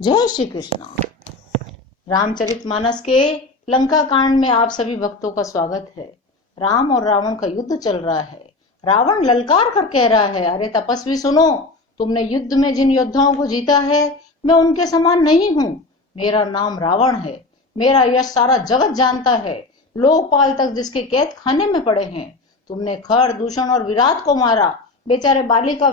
जय श्री कृष्ण। रामचरितमानस के लंका कांड में आप सभी भक्तों का स्वागत है। राम और रावण का युद्ध चल रहा है। रावण ललकार कर कह रहा है, अरे तपस्वी सुनो, तुमने युद्ध में जिन योद्धाओं को जीता है मैं उनके समान नहीं हूँ। मेरा नाम रावण है, मेरा यश सारा जगत जानता है, लोकपाल तक जिसके कैद खाने में पड़े हैं। तुमने खर, दूषण और विराट को मारा, बेचारे बाली का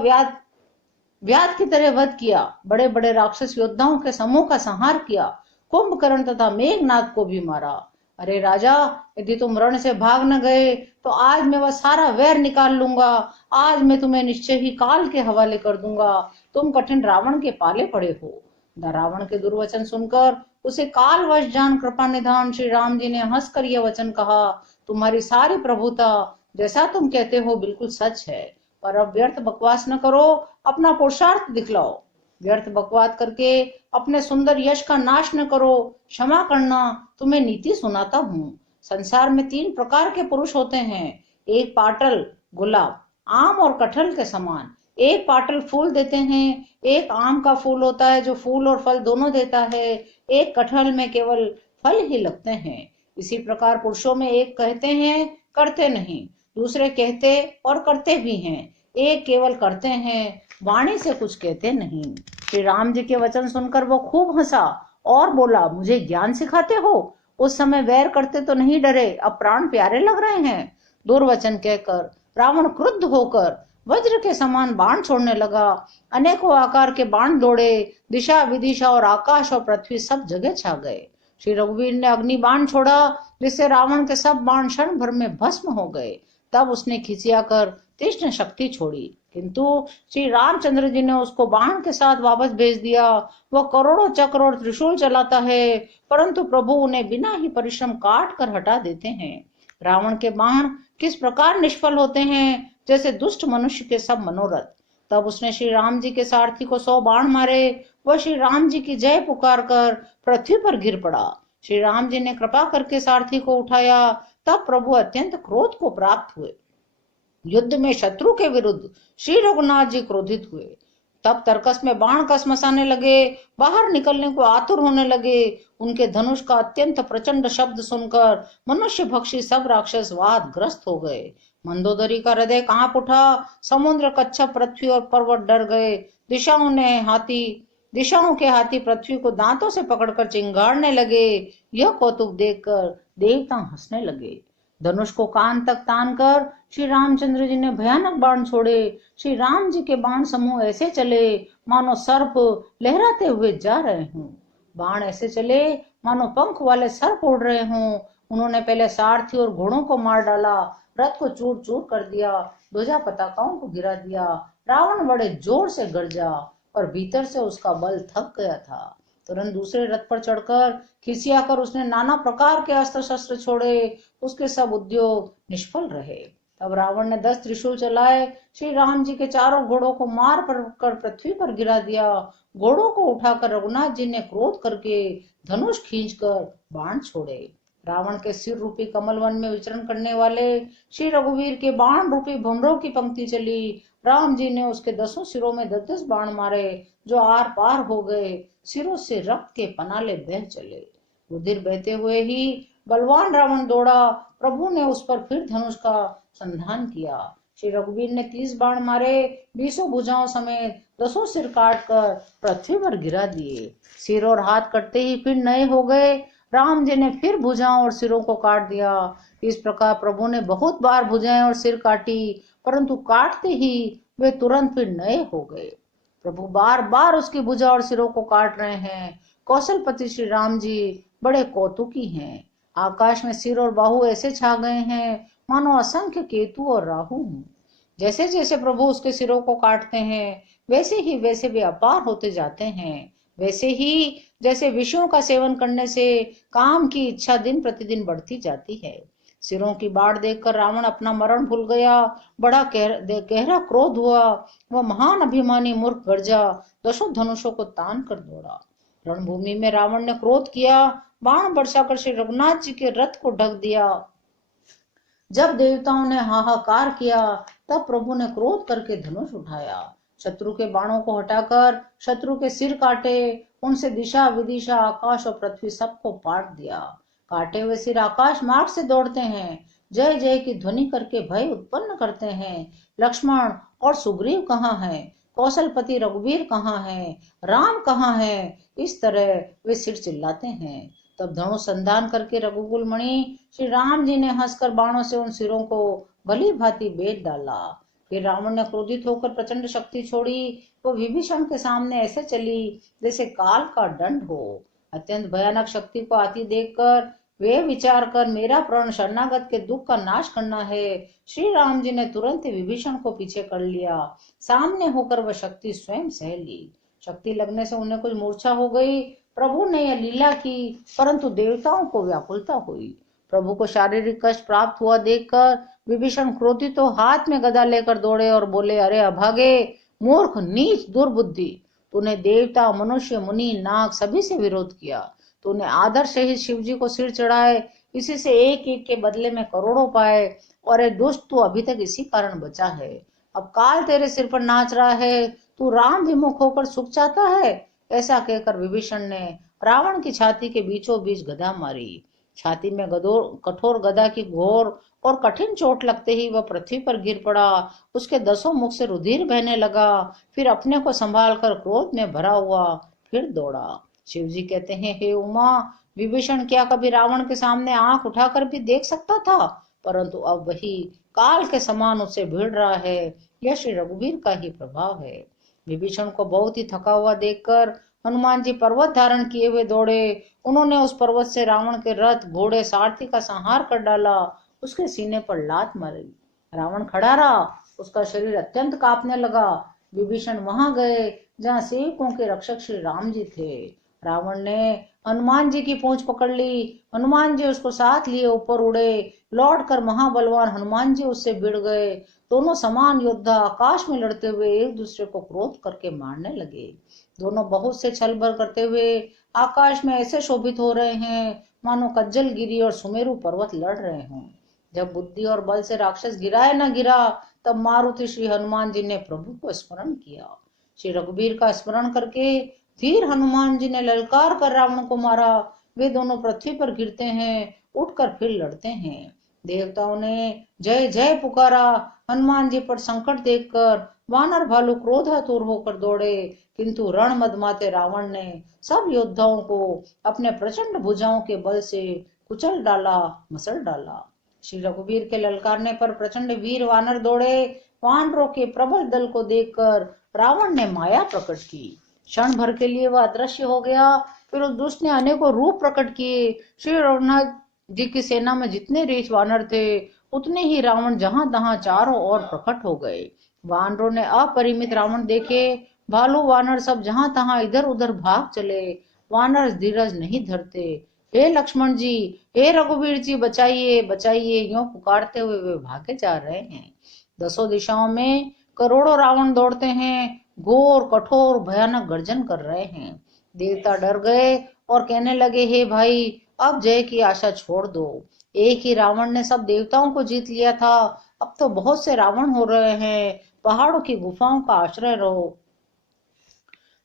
व्याध की तरह वध किया, बड़े बड़े राक्षस योद्धाओं के समूह का संहार किया, कुंभकर्ण तथा मेघनाथ को भी मारा। अरे राजा, यदि तुम रण से भाग न गए तो आज मैं वह सारा वैर निकाल लूंगा। आज मैं तुम्हें निश्चय ही काल के हवाले कर दूंगा। तुम कठिन रावण के पाले पड़े हो। रावण के दुर्वचन सुनकर उसे कालवश जान कृपा निधान श्री राम जी ने हंसकर यह वचन कहा, तुम्हारी सारी प्रभुता जैसा तुम कहते हो बिल्कुल सच है, पर अब व्यर्थ बकवास न करो, अपना पुरुषार्थ दिखलाओ। व्यर्थ बकवास करके अपने सुंदर यश का नाश न करो। क्षमा करना, तुम्हें नीति सुनाता हूँ। संसार में 3 प्रकार के पुरुष होते हैं, एक पाटल, गुलाब, आम और कटहल के समान। एक पाटल फूल देते हैं, एक आम का फूल होता है जो फूल और फल दोनों देता है, एक कटहल में केवल फल ही लगते हैं। इसी प्रकार पुरुषों में एक कहते हैं करते नहीं, दूसरे कहते और करते भी हैं, एक केवल करते हैं, वाणी से कुछ कहते नहीं। श्री राम जी के वचन सुनकर वो खूब हंसा और बोला, मुझे ज्ञान सिखाते हो? उस समय वैर करते तो नहीं डरे, अब प्राण प्यारे लग रहे हैं। दुर्वचन कहकर रावण क्रुद्ध होकर वज्र के समान बाण छोड़ने लगा। अनेकों आकार के बाण दौड़े, दिशा विदिशा और आकाश और पृथ्वी सब जगह छा गए। श्री रघुवीर ने अग्नि बाण छोड़ा, जिससे रावण के सब बाण क्षण भर में भस्म हो गए। तब उसने खिसियाकर तीक्ष्ण शक्ति छोड़ी, किंतु श्री रामचंद्र जी ने उसको बाण के साथ वापस भेज दिया। वह करोड़ों चक्र और त्रिशूल चलाता है, परंतु प्रभु उन्हें बिना ही परिश्रम काट कर हटा देते हैं। रावण के बाण किस प्रकार निष्फल होते हैं, जैसे दुष्ट मनुष्य के सब मनोरथ। तब उसने श्री राम जी के सारथी को 100 बाण मारे। वह श्री राम जी की जय पुकार कर पृथ्वी पर गिर पड़ा। श्री राम जी ने कृपा करके सारथी को उठाया। तब प्रभु अत्यंत क्रोध को प्राप्त हुए। युद्ध में शत्रु के विरुद्ध श्री रघुनाथ जी क्रोधित हुए। तब तर्कस में बाण कस मसाने लगे, बाहर निकलने को आतुर होने लगे। उनके धनुष का अत्यंत प्रचंड शब्द सुनकर मनुष्य भक्षी सब राक्षस वाद ग्रस्त हो गए। मंदोदरी का हृदय कांप उठा, समुद्र, कच्छप, पृथ्वी और पर्वत डर गए। दिशाओं के हाथी पृथ्वी को दांतों से पकड़कर चिंगाड़ने लगे। यह कौतुक देखकर देवता हंसने लगे। धनुष को कान तक तान कर श्री रामचंद्र जी ने भयानक बाण छोड़े। श्री राम जी के बाण समूह ऐसे चले मानो सर्प लहराते हुए जा रहे हों। बाण ऐसे चले मानो पंख वाले सर्प उड़ रहे हों। उन्होंने पहले सारथी और घोड़ों को मार डाला, रथ को चूर चूर कर दिया, ध्वजा पताकाओं को गिरा दिया। रावण बड़े जोर से गरजा और भीतर से उसका बल थक गया था। तुरंत दूसरे रथ पर चढ़कर खिसियाकर उसने नाना प्रकार के अस्त्र शस्त्र छोड़े। उसके सब उद्योग निष्फल रहे। तब रावण ने 10 त्रिशूल चलाए, श्री राम जी के चारों घोड़ों को मार कर पृथ्वी पर गिरा दिया। घोड़ों को उठाकर रघुनाथ जी ने क्रोध करके धनुष खींचकर बाण छोड़े। रावण के सिर रूपी कमल वन में विचरण करने वाले श्री रघुवीर के बाण रूपी भंवरों की पंक्ति चली। राम जी ने उसके 10 सिरों में 10 बाण मारे, जो आर पार हो गए। सिरों से रक्त के पनाले बह चले। रुधिर बहते हुए ही बलवान रावण दौड़ा। प्रभु ने उस पर फिर धनुष का संधान किया। श्री रघुवीर ने 30 बाण मारे, 20 भुजाओं समेत 10 सिर काट कर पृथ्वी पर गिरा दिए। सिर और हाथ कटते ही फिर नए हो गए। राम जी ने फिर भुजाओं और सिरों को काट दिया। इस प्रकार प्रभु ने बहुत बार भुजाएं और सिर काटी, परंतु काटते ही वे तुरंत फिर नए हो गए। प्रभु बार बार उसकी भुजा और सिरों को काट रहे हैं। कौशलपति श्री राम जी बड़े कौतुकी हैं। आकाश में सिर और बाहु ऐसे छा गए हैं मानो असंख्य केतु और राहु। जैसे जैसे प्रभु उसके सिरों को काटते हैं, वैसे ही वैसे वे अपार होते जाते हैं। वैसे ही जैसे विषयों का सेवन करने से काम की इच्छा दिन प्रतिदिन बढ़ती जाती है। सिरों की बाढ़ देखकर रावण अपना मरण भूल गया। बड़ा गहरा क्रोध हुआ। वह महान अभिमानी मूर्ख गर्जा 10 धनुषों को तान कर दौड़ा। रणभूमि में रावण ने क्रोध किया, बाण बरसा कर श्री रघुनाथ जी के रथ को ढक दिया। जब देवताओं ने हाहाकार किया, तब प्रभु ने क्रोध करके धनुष उठाया। शत्रु के बाणों को हटाकर शत्रु के सिर काटे, उनसे दिशा विदिशा आकाश और पृथ्वी सबको पाट दिया। काटे हुए सिर आकाश मार्ग से दौड़ते हैं, जय जय की ध्वनि करके भय उत्पन्न करते हैं। लक्ष्मण और सुग्रीव कहाँ हैं? कौशलपति रघुवीर कहाँ हैं? राम कहाँ हैं? इस तरह वे सिर चिल्लाते हैं। तब धनुष संधान करके रघुकुल मणि श्री राम जी ने हंसकर बाणों से उन सिरों को भली भांति बेध डाला। फिर रावण ने क्रोधित होकर प्रचंड शक्ति छोड़ी। वो विभीषण के सामने ऐसे चली जैसे काल का दंड हो। अत्यंत भयानक शक्ति को आती देखकर वे विचार कर मेरा प्रण शरणागत के दुख का नाश करना है। श्री राम जी ने तुरंत विभीषण को पीछे कर लिया। सामने होकर वह शक्ति स्वयं सह ली। शक्ति लगने से उन्हें कुछ मूर्छा हो गई। प्रभु ने यह लीला की, परंतु देवताओं को व्याकुलता हुई। प्रभु को शारीरिक कष्ट प्राप्त हुआ देखकर विभीषण क्रोधित तो हाथ में गदा लेकर दौड़े और बोले, अरे अभागे, मूर्ख, नीच, दुर्बुद्धि, तूने देवता, मनुष्य, मुनि, नाग सभी से विरोध किया। तूने आदर से ही शिव जी को सिर चढ़ाए, इसी से एक एक के बदले में करोड़ों पाए, और दुष्ट तू अभी तक इसी कारण बचा है। अब काल तेरे सिर पर नाच रहा है, तू राम विमुख होकर सुख चाहता है। ऐसा कहकर विभीषण ने रावण की छाती के बीचों बीच गदा मारी। छाती में कठोर गदा की घोर और कठिन चोट लगते ही वह पृथ्वी पर गिर पड़ा। उसके 10 मुख से रुधिर बहने लगा। फिर अपने को संभाल कर क्रोध में भरा हुआ फिर दौड़ा। शिव जी कहते हैं, हे उमा, विभीषण क्या कभी रावण के सामने आंख उठाकर भी देख सकता था? परंतु अब वही काल के समान उससे भिड़ रहा है। यह श्री रघुवीर का ही प्रभाव है। विभीषण को बहुत ही थका हुआ देखकर हनुमान जी पर्वत धारण किए हुए दौड़े। उन्होंने उस पर्वत से रावण के रथ, घोड़े, सारथी का संहार कर डाला। उसके सीने पर लात मारी। रावण खड़ा रहा, उसका शरीर अत्यंत कांपने लगा। विभीषण वहां गए जहां सेवकों के रक्षक श्री राम जी थे। रावण ने हनुमान जी की पूंछ पकड़ ली। हनुमान जी उसको साथ लिए ऊपर उड़े। लौट कर महाबलवान हनुमान जी उससे भिड़ गए। दोनों समान योद्धा आकाश में लड़ते हुए एक दूसरे को क्रोध करके मारने लगे। दोनों बहुत से छल भर करते हुए आकाश में ऐसे शोभित हो रहे हैं मानो कज्जल गिरी और सुमेरु पर्वत लड़ रहे हों। जब बुद्धि और बल से राक्षस गिराए न गिरा, तब मारुति श्री हनुमान जी ने प्रभु को स्मरण किया। श्री रघुवीर का स्मरण करके धीर हनुमान जी ने ललकार कर रावण को मारा। वे दोनों पृथ्वी पर गिरते हैं, उठकर फिर लड़ते हैं। देवताओं ने जय जय पुकारा। हनुमान जी पर संकट देखकर वानर भालू क्रोधातुर होकर दौड़े, किंतु रण मदमाते रावण ने सब योद्धाओं को अपने प्रचंड भुजाओं के बल से कुचल डाला, मसल डाला। श्री रघुवीर के ललकारने पर प्रचंड वीर वानर दौड़े। वानरों के प्रबल दल को देखकर रावण ने माया प्रकट की। क्षण भर के लिए वह अदृश्य हो गया। फिर उस दुष्ट ने अनेकों रूप प्रकट किए। श्री रघुनाथ जी की सेना में जितने रीछ वानर थे, उतने ही रावण जहां तहां चारों ओर प्रकट हो गए। वानरों ने अपरिमित रावण देखे। भालू वानर सब जहां तहां इधर उधर भाग चले। वानर धीरज नहीं धरते। हे लक्ष्मण जी, हे रघुवीर जी, बचाइए बचाइए, यूं पुकारते हुए वे भागे जा रहे हैं। 10 दिशाओं में करोड़ों रावण दौड़ते हैं, घोर कठोर भयानक गर्जन कर रहे हैं। देवता डर गए और कहने लगे, हे भाई, अब जय की आशा छोड़ दो। एक ही रावण ने सब देवताओं को जीत लिया था, अब तो बहुत से रावण हो रहे हैं। पहाड़ों की गुफाओं का आश्रय रहो।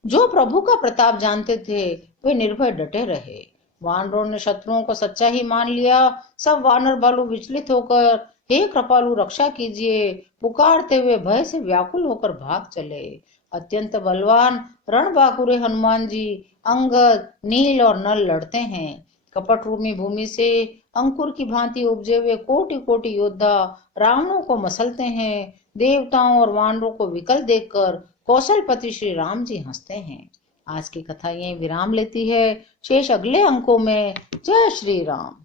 जो प्रभु का प्रताप जानते थे वे निर्भय डटे रहे। वानरों ने शत्रुओं को सच्चा ही मान लिया। सब वानर भालू विचलित होकर, हे कृपालु, रक्षा कीजिए, पुकारते हुए भय से व्याकुल होकर भाग चले। अत्यंत बलवान रणबांकुरे हनुमान जी अंगद, नील और नल लड़ते हैं। कपट रूमी भूमि से अंकुर की भांति उपजे हुए कोटि कोटि योद्धा रावणों को मसलते हैं। देवताओं और वानरों को विकल देखकर कौशलपति श्री राम जी हंसते हैं। आज की कथा यहीं विराम लेती है। शेष अगले अंकों में। जय श्री राम।